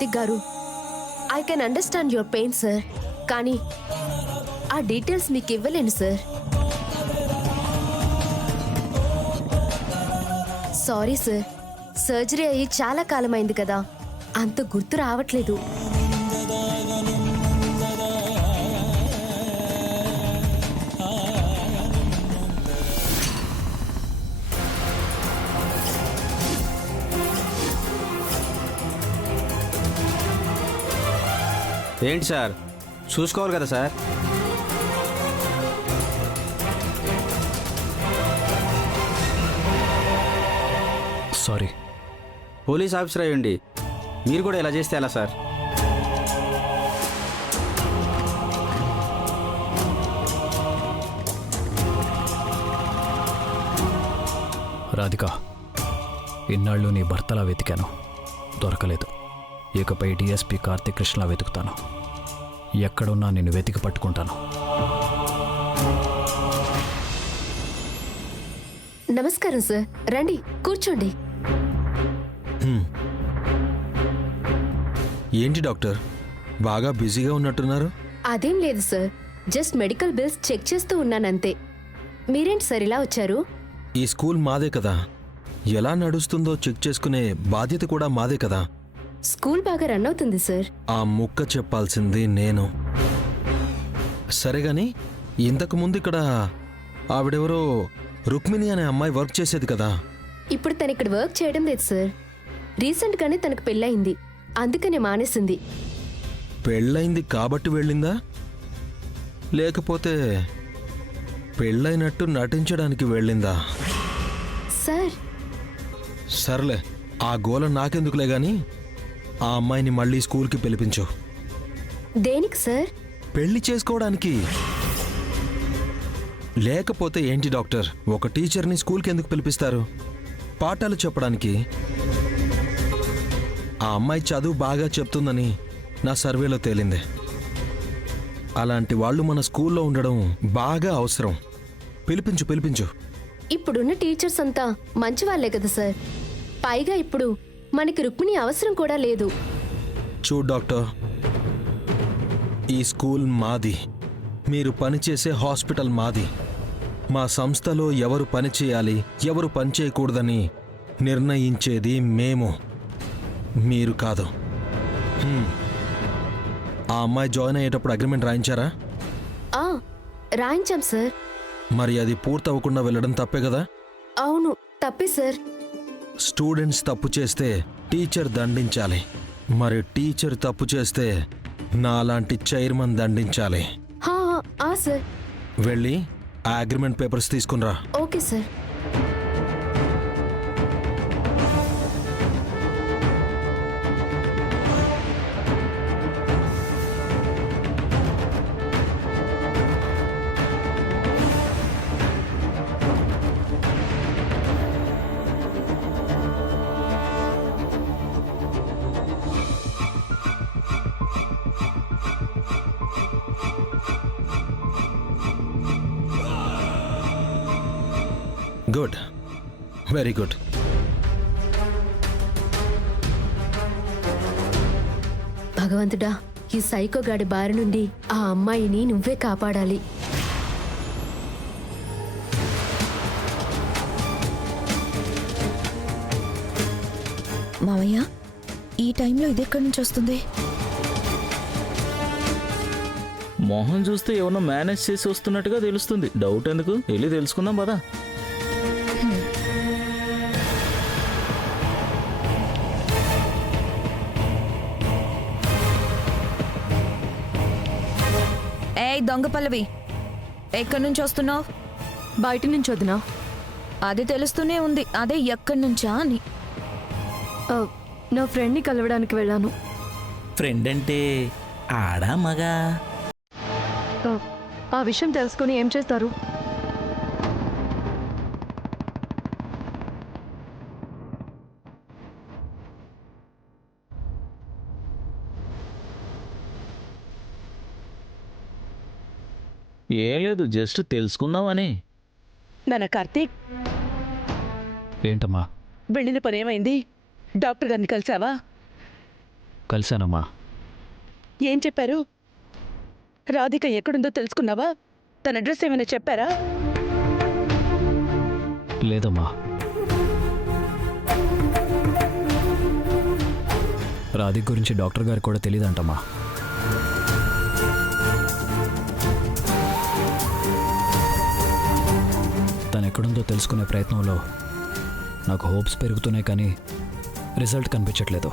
కార్తిక్ గారు, I can understand your pain sir. కానీ ఆ డీటెయిల్స్ మీకు ఇవ్వలేను సార్. సారీ సార్, సర్జరీ అయ్యి చాలా కాలమైంది కదా, అంత గుర్తు రావట్లేదు. ఏంటి సార్, చూసుకోవాలి కదా సార్. సారీ. పోలీస్ ఆఫీసర్ అయ్యండి మీరు కూడా ఇలా చేస్తే ఎలా సార్? రాధిక, ఇన్నాళ్ళు నీ భర్తలా వెతికాను, దొరకలేదు. ఇకపై డిఎస్పీ కార్తిక్ కృష్ణలా వెతుకుతాను. ఎక్కడున్నా నిన్ను వెతికి పట్టుకుంటాను. నమస్కారం సార్, రండి కూర్చోండి. ఏంటి డాక్టర్, బాగా బిజీగా ఉన్నట్టున్నారు? అదేం లేదు sir, just medical bills check చేస్తూ ఉన్నానంతే. మీరేంటి సార్ ఇలా వచ్చారు? ఈ స్కూల్ మాదే కదా, ఎలా నడుస్తుందో చెక్ చేసుకునే బాధ్యత కూడా మాదే కదా. స్కూల్ బాగా రన్ అవుతుంది సార్. ఆ ముక్క చెప్పాల్సింది నేను. సరేగాని, ఇంతకుముందు ఇక్కడ ఆవిడెవరో రుక్మిణి అనే అమ్మాయి వర్క్ చేసేది కదా. ఇప్పుడు తను ఇక్కడ వర్క్ చేయడం లేదు సార్. రీసెంట్గానే తనకు పెళ్ళయింది, అందుకనే మానేసింది. పెళ్ళైంది కాబట్టి వెళ్ళిందా, లేకపోతే పెళ్ళైనట్టు నటించడానికి వెళ్ళిందా? సార్ సర్లే, ఆ గోల నాకెందుకులే గాని, ఆ అమ్మాయిని మళ్ళీ స్కూల్కి పిలిపించు. దేనికి సార్? పెళ్లి చేసుకోవడానికి. లేకపోతే ఏంటి డాక్టర్, ఒక టీచర్ని స్కూల్కి ఎందుకు పిలిపిస్తారు? పాఠాలు చెప్పడానికి. ఆ అమ్మాయి చదువు బాగా చెప్తుందని నా సర్వేలో తేలింది. అలాంటి వాళ్ళు మన స్కూల్లో ఉండడం బాగా అవసరం. పిలిపించు పిలిపించు. ఇప్పుడున్న టీచర్స్ అంతా మంచి వాళ్లే కదా సార్. పైగా ఇప్పుడు మనకి రుక్మిణి అవసరం కూడా లేదు. చూడు డాక్టర్, ఈ స్కూల్ మాది, మీరు పనిచేసే హాస్పిటల్ మాది. మా సంస్థలో ఎవరు పని చేయాలి, ఎవరు పని చేయకూడదని నిర్ణయించేది మేము, మీరు కాదు. ఆ అమ్మాయి జాయిన్ అయ్యేటప్పుడు అగ్రిమెంట్ రాయించారా? రాయించాం సార్. మరి అది పూర్తవ్వకుండా వెళ్ళడం తప్పే కదా? అవును, తప్పే సార్. స్టూడెంట్స్ తప్పు చేస్తే టీచర్ దండించాలి, మరి టీచర్ తప్పు చేస్తే నాలాంటి చైర్మన్ దండించాలి. సార్. వెళ్ళి ఆ అగ్రిమెంట్ పేపర్స్ తీసుకునిరా. Okay sir. Good, very good. భగవంతుడా, ఈ సైకోగాడి బారి నుండి ఆ అమ్మాయిని నువ్వే కాపాడాలి. మావయ్య, ఈ టైంలో ఇదెక్కడి నుంచి వస్తుంది? మోహన్ చూస్తే ఎవరో మేనేజ్ చేసి వస్తున్నట్టుగా తెలుస్తుంది. డౌట్ ఎందుకు, వెళ్ళి తెలుసుకుందాం పదా. ఏయ్ దొంగ పల్లవి, ఎక్కడి నుంచి వస్తున్నావు? బయట నుంచి వదినా. అది తెలుస్తూనే ఉంది, అదే ఎక్కడి నుంచా అని. నా ఫ్రెండ్ని కలవడానికి వెళ్ళాను. ఫ్రెండ్ అంటే ఆడా మగా? ఆ విషయం తెలుసుకుని ఏం చేస్తారు? ఏం లేదు, జస్ట్ తెలుసుకుందామని. నాన్న కార్తీక్, ఏంటమ్మా? వెళ్ళిన పని ఏమైంది? డాక్టర్ గారిని కలిసావా? కలిశానమ్మా. ఏం చెప్పారు? రాధిక ఎక్కడుందో తెలుసుకున్నావా? తన అడ్రస్ ఏమైనా చెప్పారా? లేదమ్మా. రాధిక గురించి డాక్టర్ గారికి కూడా తెలియదంటమ్మా. తను ఎక్కడుందో తెలుసుకునే ప్రయత్నంలో నాకు హోప్స్ పెరుగుతున్నాయి, కానీ రిజల్ట్ కనిపించట్లేదు.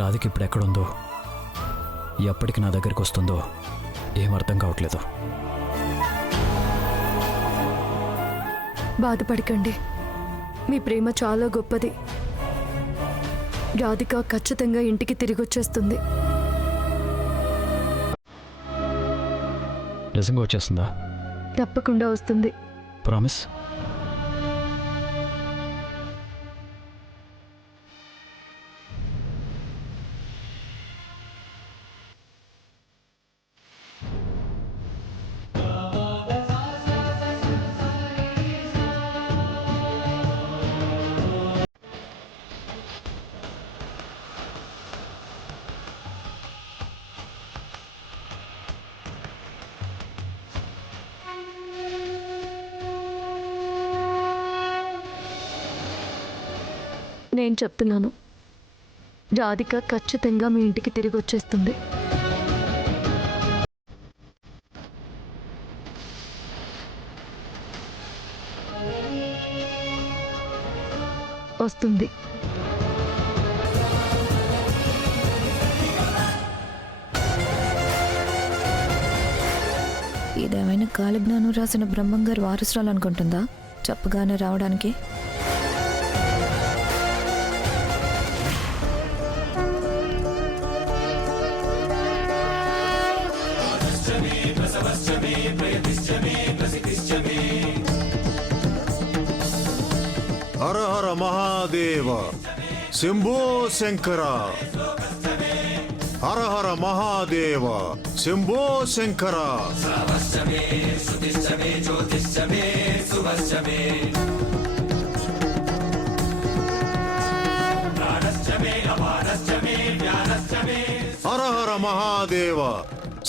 రాధిక ఇప్పుడు ఎక్కడుందో, ఎప్పటికి నా దగ్గరికి వస్తుందో ఏం అర్థం కావట్లేదు. బాధపడకండి, మీ ప్రేమ చాలా గొప్పది. రాధిక ఖచ్చితంగా ఇంటికి తిరిగి వచ్చేస్తుంది. నిజంగా వచ్చేస్తుందా? తప్పకుండా వస్తుంది. ప్రామిస్? నేను చెప్తున్నాను, రాధిక ఖచ్చితంగా మీ ఇంటికి తిరిగి వచ్చేస్తుంది. వస్తుంది. ఇదేమైనా కాలజ్ఞానం రాసిన బ్రహ్మంగారు వారసురాలు అనుకుంటుందా చెప్పగానే రావడానికి? హర హర మహాదేవ శంభో శంకర. హర హర మహాదేవ శంభో శంకర. హర హర మహాదేవ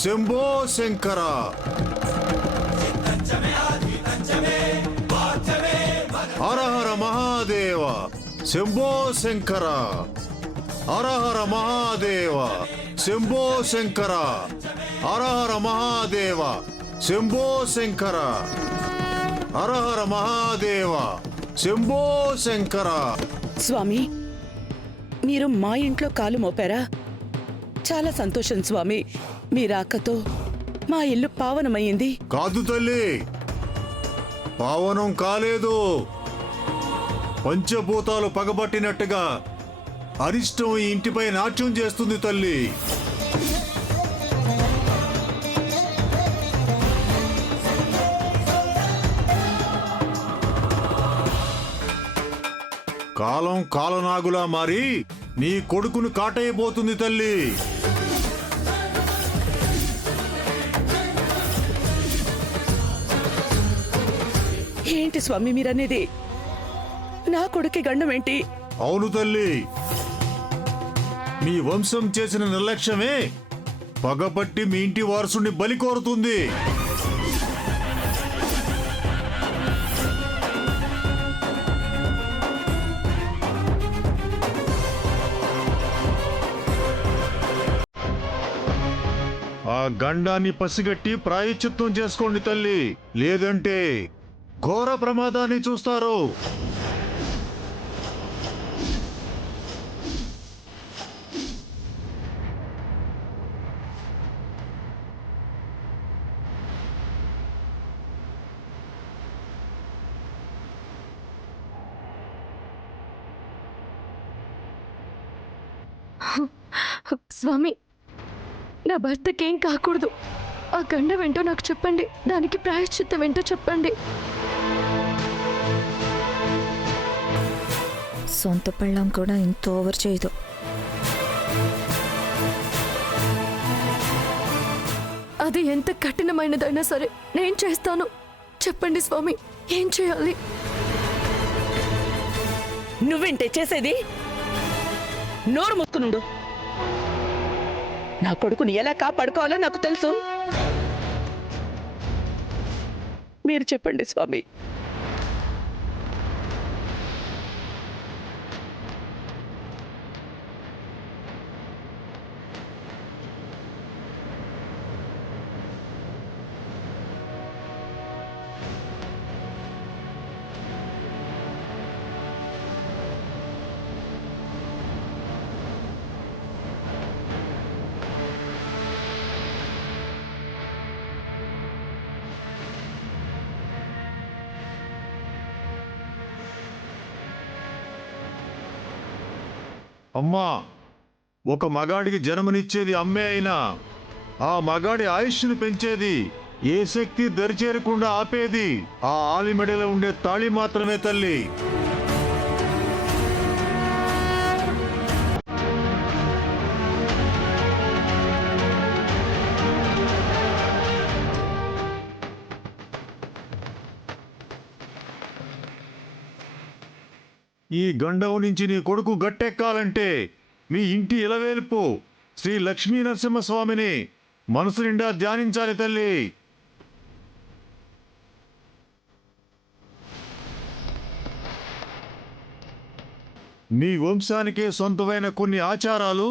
శంభో శంకర. హర హర మహాదేవ శంభో శంకర. హర హర మహాదేవ శంభో శంకర. హర హర మహాదేవ శంభో శంకర. హర హర మహాదేవ శంభో శంకర. స్వామి, మీరు మా ఇంట్లో కాలు మోపారా? చాలా సంతోషం స్వామి. మీ రాకతో మా ఇల్లు పావనమయ్యింది. కాదు తల్లి, పావనం కాలేదు. పంచభూతాలు పగబట్టినట్టుగా అరిష్టం ఈ ఇంటిపై నాట్యం చేస్తుంది తల్లి. కాలం కాలనాగులా మారి నీ కొడుకును కాటైపోతుంది తల్లి. ఏంటి స్వామి మీరనేది? నా కొడుకు గండం ఏంటి? అవును తల్లి, మీ వంశం చేసిన నిర్లక్ష్యమే పగబట్టి మీ ఇంటి వారసుని బలి కోరుతుంది. ఆ గండాన్ని పసిగట్టి ప్రాయశ్చిత్తం చేసుకోండి తల్లి, లేదంటే ఘోర ప్రమాదాన్ని చూస్తారు. స్వామి, నా భర్తకేం కాకూడదు. ఆ గండం ఏంటో నాకు చెప్పండి, దానికి ప్రాయశ్చిత్తం ఏంటో చెప్పండి. సొంత పెళ్ళాం కూడా ఇంత ఓవర్ చేయదు. అది ఎంత కఠినమైనదైనా సరే నేను చేస్తాను. చెప్పండి స్వామి, ఏం చేయాలి? నువ్వేంటే చేసేది? నోరు మూసుకునుండు. నా కొడుకుని ఎలా కాపాడుకోవాలో నాకు తెలుసు. మీరు చెప్పండి స్వామి. అమ్మా, ఒక మగాడికి జన్మనిచ్చేది అమ్మే అయినా ఆ మగాడి ఆయుష్ను పెంచేది, ఏ శక్తి దరిచేరకుండా ఆపేది ఆ ఆలిమెడలో ఉండే తాళి మాత్రమే తల్లి. ఈ గండం నుంచి నీ కొడుకు గట్టెక్కాలంటే మీ ఇంటి ఇలవేల్పు శ్రీ లక్ష్మీ నరసింహస్వామిని మనసు నిండా ధ్యానించాలి తల్లి. నీ వంశానికే సొంతమైన కొన్ని ఆచారాలు,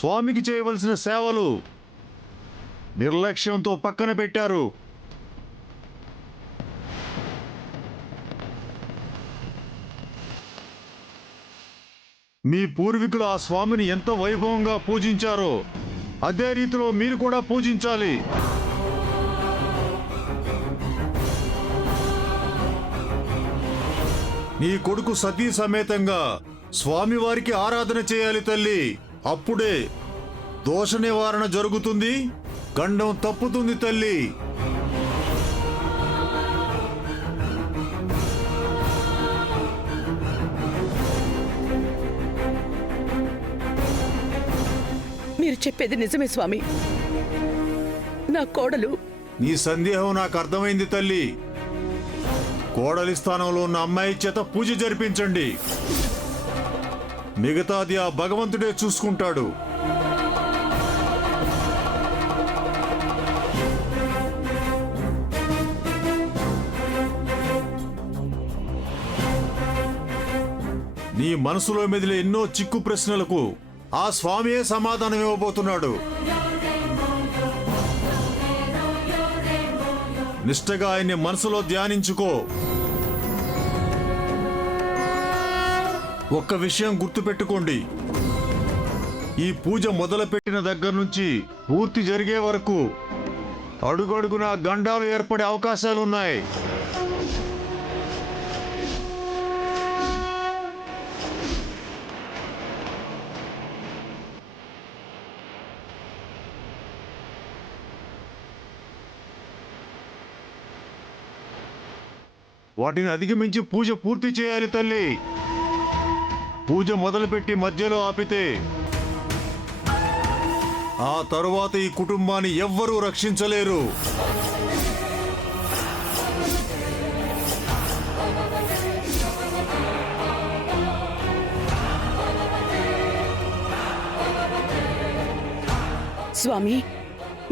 స్వామికి చేయవలసిన సేవలు నిర్లక్ష్యంతో పక్కన పెట్టారు. మీ పూర్వీకులు ఆ స్వామిని ఎంత వైభవంగా పూజించారో అదే రీతిలో మీరు కూడా పూజించాలి. నీ కొడుకు సతీ సమేతంగా స్వామివారికి ఆరాధన చేయాలి తల్లి. అప్పుడే దోష నివారణ జరుగుతుంది, గండం తప్పుతుంది తల్లి. మీరు చెప్పేది నిజమే స్వామి. నా కోడలు. నీ సందేహం నాకు అర్థమైంది తల్లి. కోడలి స్థానంలో ఉన్న అమ్మాయి చేత పూజ జరిపించండి. మిగతాది ఆ భగవంతుడే చూసుకుంటాడు. నీ మనసులో మెదిలే ఎన్నో చిక్కు ప్రశ్నలకు ఆ స్వామియే సమాధానం ఇవ్వబోతున్నాడు. నిష్టగా ఆయన్ని మనసులో ధ్యానించుకో. ఒక్క విషయం గుర్తుపెట్టుకోండి, ఈ పూజ మొదలుపెట్టిన దగ్గర నుంచి పూర్తి జరిగే వరకు అడుగడుగునా గండాలు ఏర్పడే అవకాశాలున్నాయి. వాటిని అధిగమించి పూజ పూర్తి చేయాలి తల్లి. పూజ మొదలుపెట్టి మధ్యలో ఆపితే ఆ తరువాత ఈ కుటుంబాన్ని ఎవ్వరూ రక్షించలేరు. స్వామి,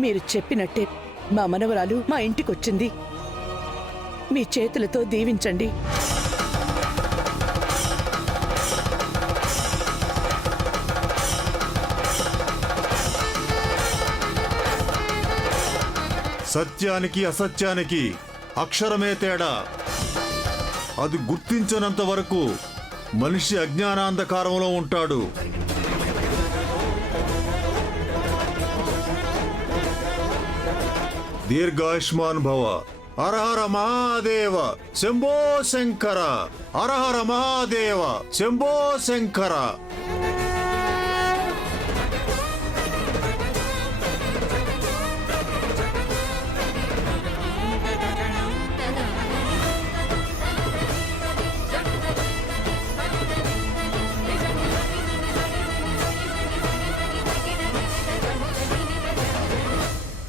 మీరు చెప్పినట్టే మా మనవరాలు మా ఇంటికొచ్చింది. మీ చేతులతో దీవించండి. సత్యానికి అసత్యానికి అక్షరమే తేడా. అది గుర్తించనంత వరకు మనిషి అజ్ఞానాంధకారంలో ఉంటాడు. దీర్ఘాయుష్మాన్ భవ. హరహర మహాదేవ శంభో శంకర. హరహర మహాదేవ శంభో శంకర.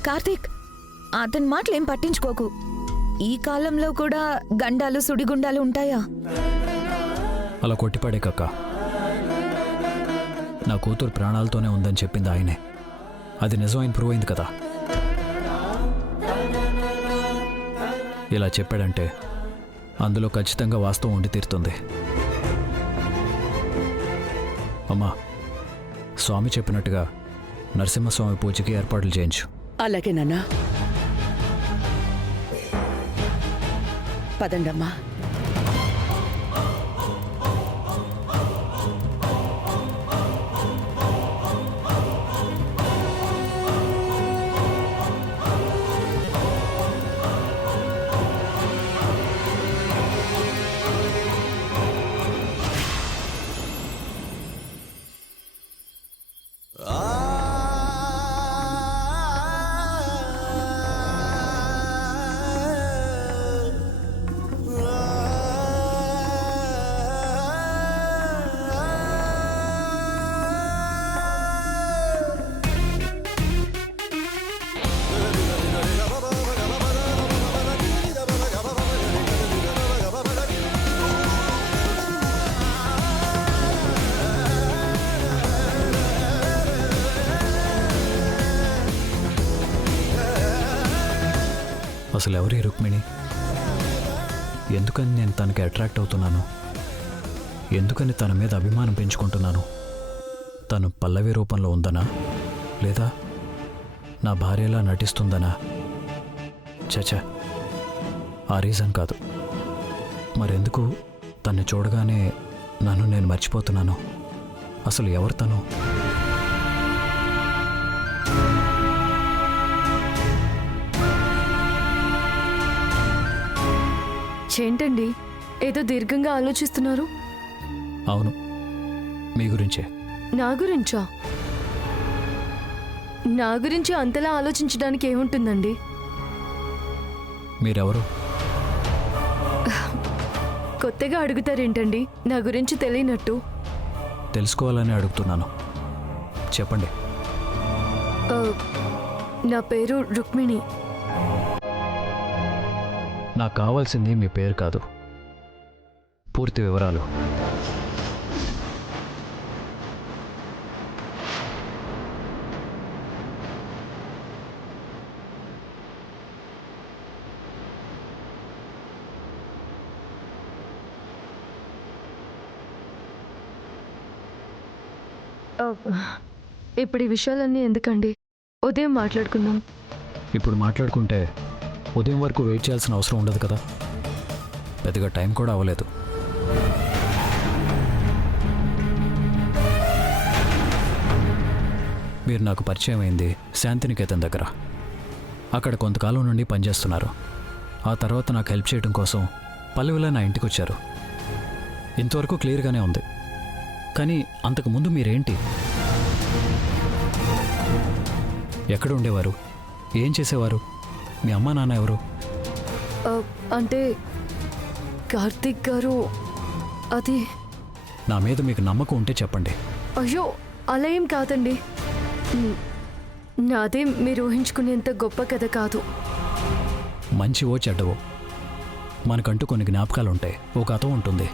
కార్తీక్, అతని మాటలు ఏం పట్టించుకోకు. ఈ కాలంలో కూడా గండాలు సుడిగుండాలు ఉంటాయా? అలా కొట్టిపడేకక్క. నా కూతురు ప్రాణాలతోనే ఉందని చెప్పింది ఆయనే. అది నిజమైన ప్రూవ్ అయింది కదా. ఇలా చెప్పాడంటే అందులో ఖచ్చితంగా వాస్తవం ఉండి తీరుతుంది. అమ్మా, స్వామి చెప్పినట్టుగా నరసింహస్వామి పూజకి ఏర్పాట్లు చేయించు. అలాగే నాన్నా. పదండమ్మా. అసలు ఎవరి రుక్మిణి? ఎందుకని నేను తనకి అట్రాక్ట్ అవుతున్నాను? ఎందుకని తన మీద అభిమానం పెంచుకుంటున్నాను? తను పల్లవి రూపంలో ఉందనా, లేదా నా భార్యలా నటిస్తుందనా? చచా, ఆ రీజన్ కాదు. మరెందుకు తన్ని చూడగానే నన్ను నేను మర్చిపోతున్నాను? అసలు ఎవరు తను? ఏంటండి ఏదో దీర్ఘంగా ఆలోచిస్తున్నారు? అవును, మీ గురించే. నా గురించా? నా గురించి అంతలా ఆలోచించడానికి ఏముంటుందండి? మీరెవరు? కొత్తగా అడుగుతారేంటండి నా గురించి తెలియనట్టు? తెలుసుకోవాలని అడుగుతున్నాను, చెప్పండి. నా పేరు రుక్మిణి. నాకు కావాల్సింది మీ పేరు కాదు, పూర్తి వివరాలు. ఇప్పుడు ఈ విషయాలన్నీ ఎందుకండి? ఉదయం మాట్లాడుకుందాం. ఇప్పుడు మాట్లాడుకుంటే ఉదయం వరకు వెయిట్ చేయాల్సిన అవసరం ఉండదు కదా. పెద్దగా టైం కూడా అవ్వలేదు. మీరు నాకు పరిచయం అయింది శాంతినికేతన్ దగ్గర. అక్కడ కొంతకాలం నుండి పనిచేస్తున్నారు. ఆ తర్వాత నాకు హెల్ప్ చేయడం కోసం పల్లవిలా నా ఇంటికి వచ్చారు. ఇంతవరకు క్లియర్గానే ఉంది. కానీ అంతకుముందు మీరేంటి? ఎక్కడ ఉండేవారు? ఏం చేసేవారు? మీ అమ్మా నాన్న ఎవరు? అంటే కార్తీక్ గారు అది. నా మీద మీకు నమ్మకం ఉంటే చెప్పండి. అయ్యో, అలా ఏం కాదండి. నాదే మీరు ఊహించుకునేంత గొప్ప కథ కాదు. మంచివో చెడ్డవో మనకంటూ కొన్ని జ్ఞాపకాలు ఉంటాయి, ఓ కథ ఉంటుంది.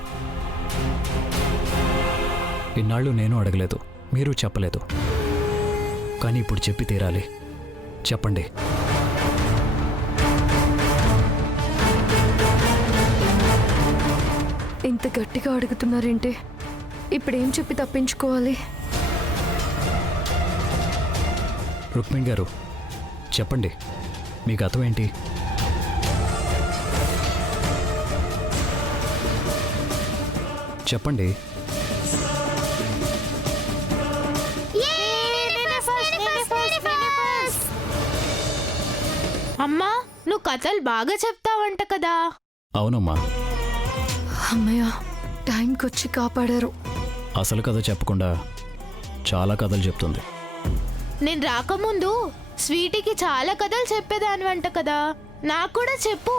ఇన్నాళ్ళు నేను అడగలేదు, మీరు చెప్పలేదు. కానీ ఇప్పుడు చెప్పి తీరాలి. చెప్పండి. ఇంత గట్టిగా అడుగుతున్నారేంటి? ఇప్పుడేం చెప్పి తప్పించుకోవాలి? రుక్మిణి గారు, చెప్పండి, మీ గతం ఏంటి? చెప్పండి. అమ్మా, నువ్వు కథలు బాగా చెప్తావంట కదా? అవునమ్మా. అమ్మయ్య, టైంకి వచ్చి కాపాడారు. అసలు కథ చెప్పకుండా చాలా కథలు చెప్తుంది. నేను రాకముందు స్వీటీకి చాలా కథలు చెప్పేదానివంట కదా, నాకు కూడా చెప్పు.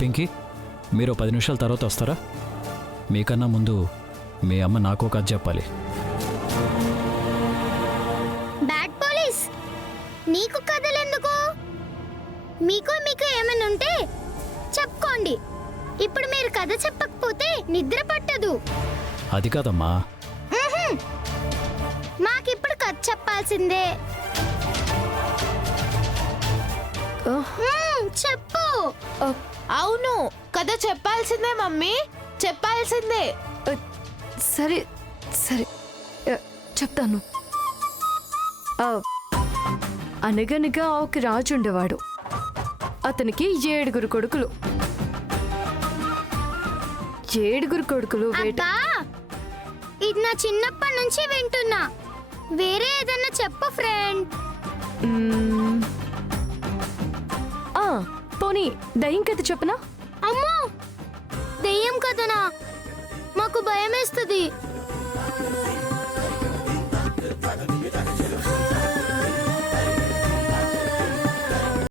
పింకీ, మీరు 10 నిమిషాల తర్వాత వస్తారా? మీకన్నా ముందు మీ అమ్మ నాకో కథ చెప్పాలి. బ్యాడ్ పోలీస్, నీకు కథలెందుకు? మీకు ఏమైనా ఉంటే చెప్పుకోండి, ఇప్పుడు మీరు కథ చెప్పకపోతే నిద్ర పట్టదు. అది కాదమ్మా. మాకిప్పుడు కథ చెప్పాల్సిందే. చెప్పు. అవును, కథ చెప్పాల్సిందే మమ్మీ, చెప్పాల్సిందే. సరే సరే చెప్తాను. అనగనగా ఒక రాజు ఉండేవాడు. అతనికి 7 కొడుకులు. 7 కొడుకులు అబ్బా, ఇది నా చిన్నప్పటి నుంచి వింటున్నా. వేరే ఏదన్నా చెప్పు ఫ్రెండ్. పోనీ దయ్యం కథ చెప్పనా? అమ్మో, దెయ్యం కథనా? మాకు భయమేస్తుంది.